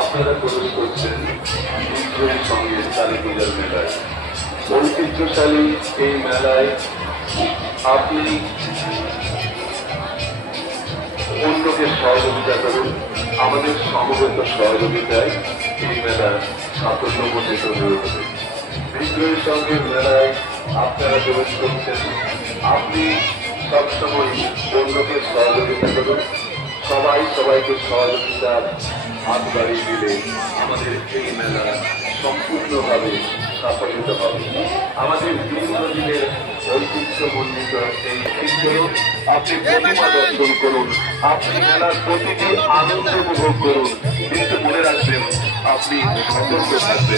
আপনারা প্রবেশ করছেন বিদ্রোহীর সঙ্গে কালী পূজার মেলায়। ঐতিহ্যশালী এই মেলায় আপনি অন্যকে সহযোগিতা করুন। আমাদের সমবেত সহযোগিতায় এই মেলা সাফল্যমণ্ডিত হয়ে উঠবে। বিদ্রোহীর সঙ্গে মেলায় আপনারা প্রবেশ করছেন, আপনি সবসময় অন্যকে সহযোগিতা করুন। সবাই সবাইকে সহযোগিতার হাত বাড়িয়ে দিলে আমাদের এই মেলা সম্পূর্ণভাবে সাফল্যিত হবে। আমাদের দীর্ঘদিনের ঐতিহ্যমণ্ডিত এই ঐতিহ্য আপনি প্রতিমা দর্শন করুন, আপনি মেলার প্রতিটি আনন্দ উপভোগ করুন, কিন্তু মনে রাখবেন আপনি সতর্ক থাকবেন।